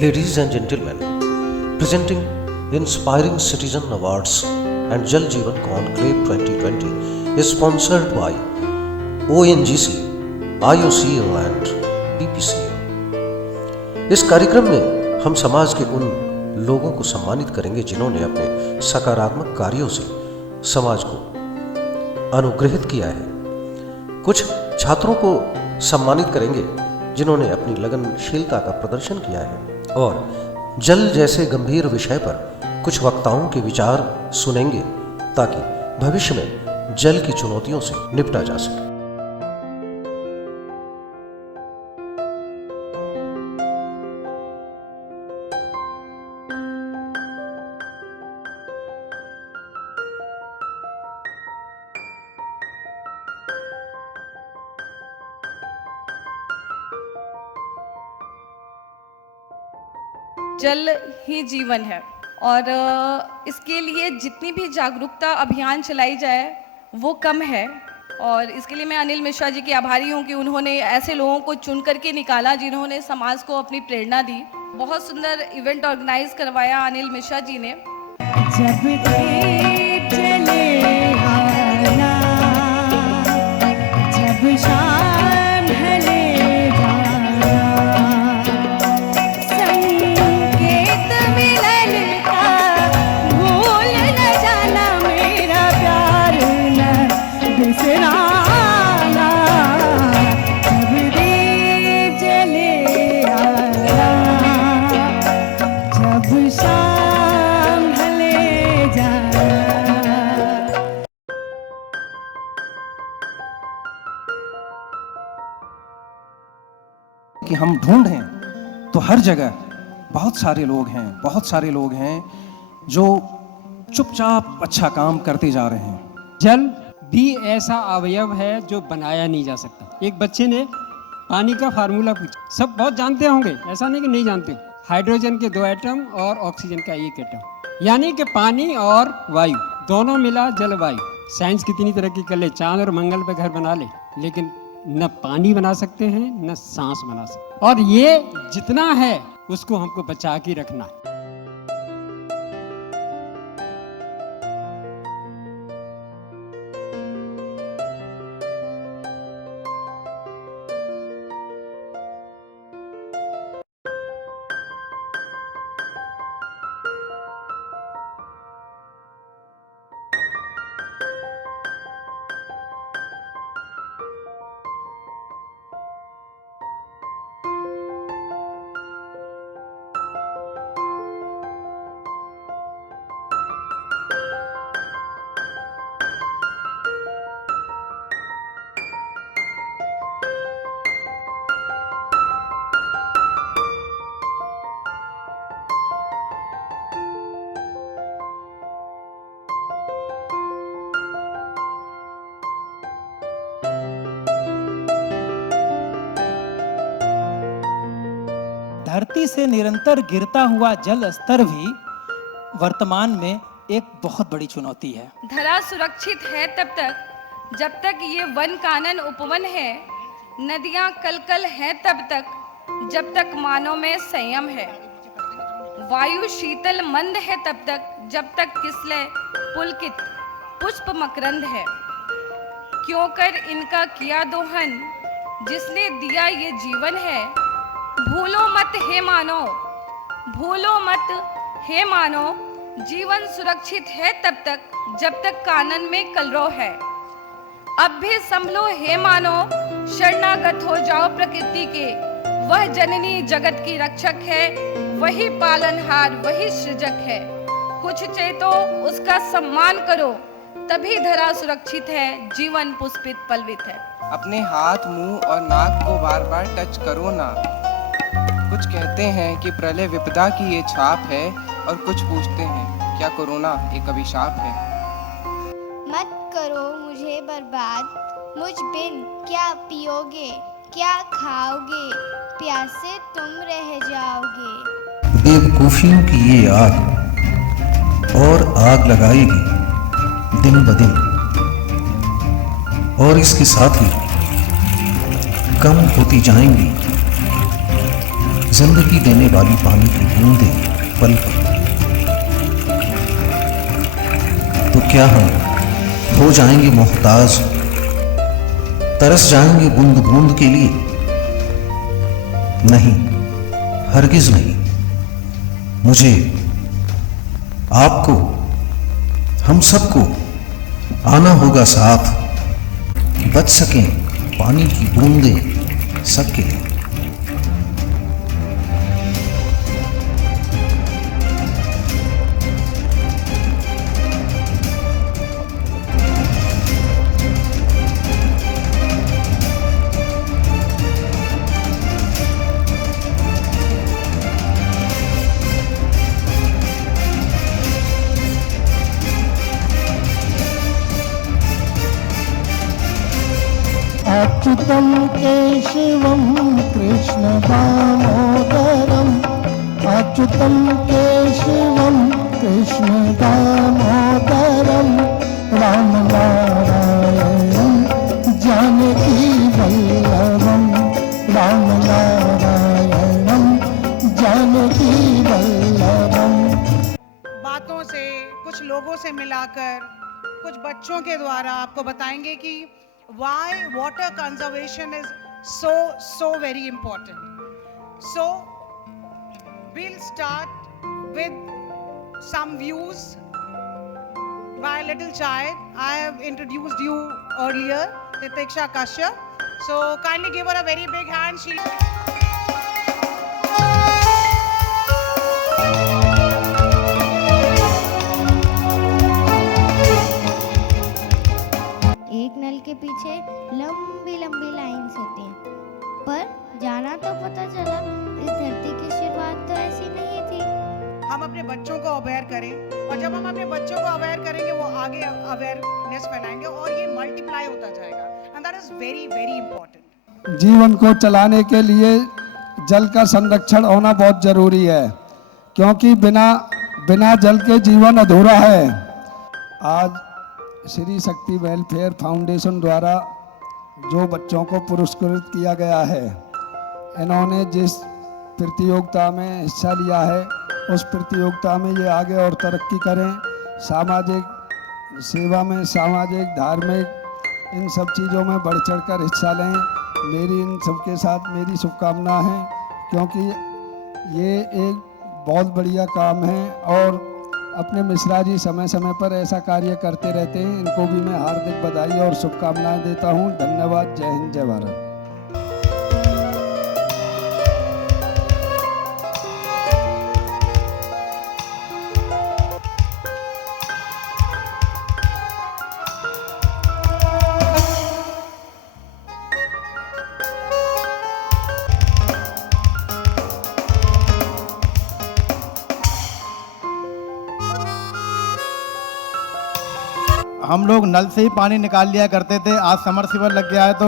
Ladies and gentlemen, presenting Inspiring Citizen Awards and Jal Jeevan Conclave 2020 is sponsored by ONGC, IOCL and BPCL. इस कार्यक्रम में हम समाज के उन लोगों को सम्मानित करेंगे जिन्होंने अपने सकारात्मक कार्यों से समाज को अनुग्रहित किया है। कुछ छात्रों को सम्मानित करेंगे जिन्होंने अपनी लगनशीलता का प्रदर्शन किया है और जल जैसे गंभीर विषय पर कुछ वक्ताओं के विचार सुनेंगे ताकि भविष्य में जल की चुनौतियों से निपटा जा सके। जल ही जीवन है और इसके लिए जितनी भी जागरूकता अभियान चलाई जाए वो कम है। और इसके लिए मैं अनिल मिश्रा जी की आभारी हूँ कि उन्होंने ऐसे लोगों को चुन करके निकाला जिन्होंने समाज को अपनी प्रेरणा दी। बहुत सुंदर इवेंट ऑर्गेनाइज करवाया अनिल मिश्रा जी ने। कि हम ढूंढें तो हर जगह बहुत सारे लोग हैं जो चुपचाप अच्छा काम करते जा रहे हैं। जल भी ऐसा अवयव है जो बनाया नहीं जा सकता। एक बच्चे ने पानी का फार्मूला पूछा, सब बहुत जानते होंगे, ऐसा नहीं कि नहीं जानते। हाइड्रोजन के 2 एटम और ऑक्सीजन का 1 एटम, यानी कि पानी और वायु दोनों मिला जलवायु। साइंस कितनी तरक्की कर ले, चांद और मंगल पे घर बना ले, लेकिन न पानी बना सकते हैं न सांस बना सकते। और ये जितना है उसको हमको बचा के रखना है। धरती से निरंतर गिरता हुआ जल स्तर भी वर्तमान में एक बहुत बड़ी चुनौती है। धरा सुरक्षित है तब तक जब तक ये वन कानन उपवन है। नदियां कलकल हैं तब तक जब तक मानव में संयम है। वायु शीतल मंद है तब तक जब तक किसले पुलकित पुष्प मकरंद है। क्यों कर इनका किया दोहन जिसने दिया ये जीवन है। भूलो मत हे मानो, भूलो मत हे मानो, जीवन सुरक्षित है तब तक जब तक कानन में कलरव है। अब भी संभलो हे मानो, शरणागत हो जाओ प्रकृति के। वह जननी जगत की रक्षक है, वही पालनहार वही सृजक है। कुछ चेतो उसका सम्मान करो, तभी धरा सुरक्षित है, जीवन पुष्पित पल्वित है। अपने हाथ, मुंह और नाक को बार बार टच करो ना। कुछ कहते हैं कि प्रलय विपदा की ये छाप है और कुछ पूछते हैं क्या कोरोना एक अभिशाप है। मत करो मुझे बर्बाद, मुझ बिन क्या पियोगे क्या खाओगे, प्यासे तुम रह जाओगे। बेवकूफियों की ये आग और आग लगाएगी दिन ब दिन, और इसके साथ ही कम होती जाएंगी जिंदगी देने वाली पानी की बूंदें पल पल। तो क्या हम हो जाएंगे मोहताज, तरस जाएंगे बूंद बूंद के लिए? नहीं, हरगिज नहीं। मुझे, आपको, हम सबको आना होगा साथ, बच सकें पानी की बूंदें सबके लिए। अच्युतं केशवं कृष्ण दामोदरम् अच्युतं केशवं कृष्ण दामोदरं राम नारायणं जानकी वल्लभं राम नारायणं जानकी वल्लभं। बातों से, कुछ लोगों से मिलाकर, कुछ बच्चों के द्वारा आपको बताएंगे कि why water conservation is so very important. So we'll start with some views by a little child. I have introduced you earlier, Titiksha Kashyap. So kindly give her a very big hand. एक नल के पीछे लंबी लंबी lines होती हैं, पर जाना तो पता चला इस धरती की शुरुआत तो ऐसी नहीं थी। हम अपने बच्चों को अवेयर करें, और जब हम अपने बच्चों को अवेयर करेंगे वो आगे अवेयरनेस फैलाएंगे और ये मल्टीप्लाई होता जाएगा, and that is very very important. जीवन को चलाने के लिए जल का संरक्षण होना बहुत जरूरी है, क्योंकि बिना जल के जीवन अधूरा है। आज श्री शक्ति वेलफेयर फाउंडेशन द्वारा जो बच्चों को पुरस्कृत किया गया है, इन्होंने जिस प्रतियोगिता में हिस्सा लिया है उस प्रतियोगिता में ये आगे और तरक्की करें, सामाजिक सेवा में, सामाजिक, धार्मिक, इन सब चीज़ों में बढ़ चढ़कर हिस्सा लें। मेरी इन सबके साथ मेरी शुभकामना है, क्योंकि ये एक बहुत बढ़िया काम है और अपने मिश्रा जी समय समय पर ऐसा कार्य करते रहते हैं। इनको भी मैं हार्दिक बधाई और शुभकामनाएं देता हूं। धन्यवाद। जय हिंद, जय भारत। हम लोग नल से ही पानी निकाल लिया करते थे। आज समरसीबल लग गया है तो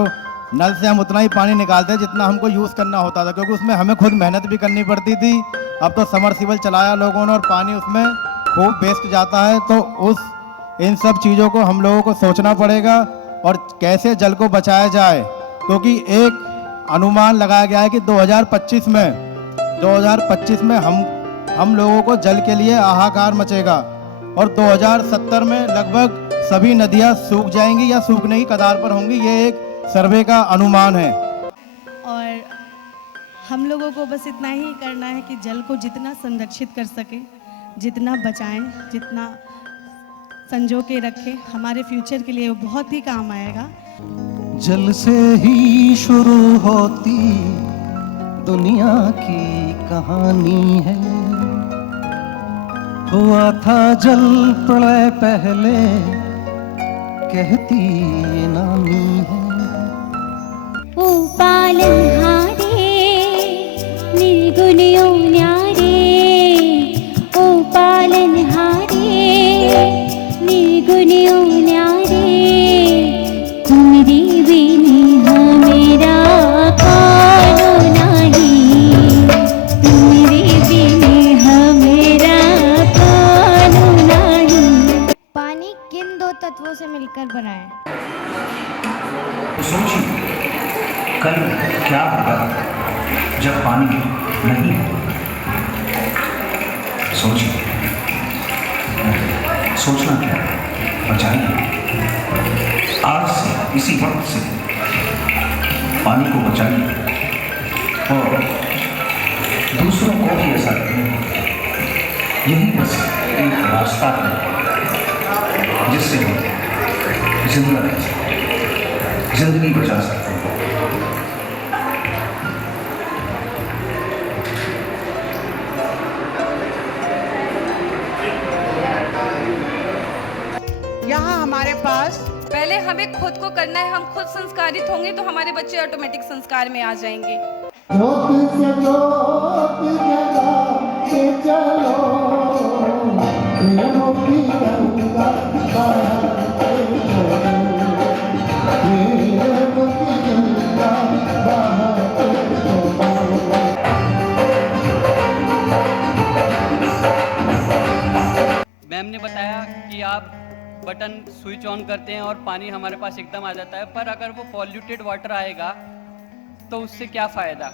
नल से हम उतना ही पानी निकालते हैं जितना हमको यूज़ करना होता था, क्योंकि उसमें हमें खुद मेहनत भी करनी पड़ती थी। अब तो समरसीबल चलाया लोगों ने और पानी उसमें खूब वेस्ट जाता है। तो इन सब चीज़ों को हम लोगों को सोचना पड़ेगा और कैसे जल को बचाया जाए, क्योंकि एक अनुमान लगाया गया है कि 2025 में हम लोगों को जल के लिए हाहाकार मचेगा और 2070 में लगभग सभी नदियां सूख जाएंगी या सूखने की कगार पर होंगी। ये एक सर्वे का अनुमान है। और हम लोगों को बस इतना ही करना है कि जल को जितना संरक्षित कर सके, जितना बचाएं, जितना संजो के रखें, हमारे फ्यूचर के लिए वो बहुत ही काम आएगा। जल से ही शुरू होती दुनिया की कहानी है। हुआ था जल प्रलय पहले, कहती ये नानी है। ओ पालनहारे निर्गुणियों न्यारे, ओ पालनहारे निर्गुणियों न्यारे, तुमरी बिनी हमेरा कौन नहीं, तुमरी बिनी हमेरा कौन नहीं। पानी किन दो तत्वों से मिलकर बना है? तो सोचिए कल क्या होगा जब पानी नहीं सोचिए, सोचना क्या है, बचाइए। आज से, इसी वक्त से पानी को बचाइए और दूसरों को भी ऐसा करें। यही बस एक रास्ता है जिससे हम जिंदगी बचा सकते हैं। यहाँ हमारे पास पहले हमें खुद को करना है। हम खुद संस्कारित होंगे तो हमारे बच्चे ऑटोमेटिक संस्कार में आ जाएंगे। ज्योत से ज्योत जगा के चलो, प्रेमों की गंगा बहाते चलो, प्रेमों की गंगा बहाते चलो। मैम ने बताया कि आप बटन स्विच ऑन करते हैं और पानी हमारे पास एकदम आ जाता है, पर अगर वो पॉल्यूटेड वाटर आएगा तो उससे क्या फ़ायदा।